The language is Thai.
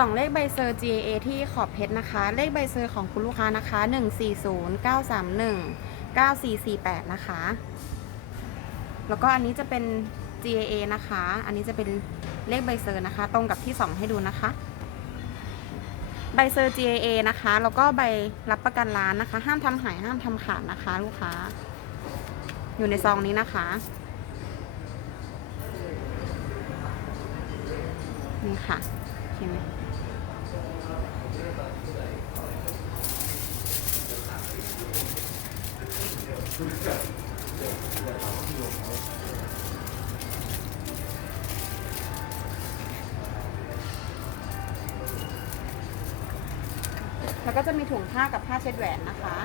สองเลขใบเซอร์ GAA ที่ขอบเพชรนะคะ เลขใบเซอร์ของคุณลูกค้านะคะ 140 931 9448 นะคะ แล้วก็อันนี้จะเป็น GAA นะคะ อันนี้จะเป็นเลขใบเซอร์นะคะ ตรงกับที่ส่องให้ดูนะคะ ใบเซอร์ GAA นะคะ แล้วก็ใบรับประกันร้านนะคะ ห้ามทำหายห้ามทำขาดนะคะ ลูกค้า อยู่ในซองนี้นะคะ นี่ค่ะ เห็นไหมแล้วก็จะมีถุงผ้ากับผ้าเช็ดแหวนนะคะ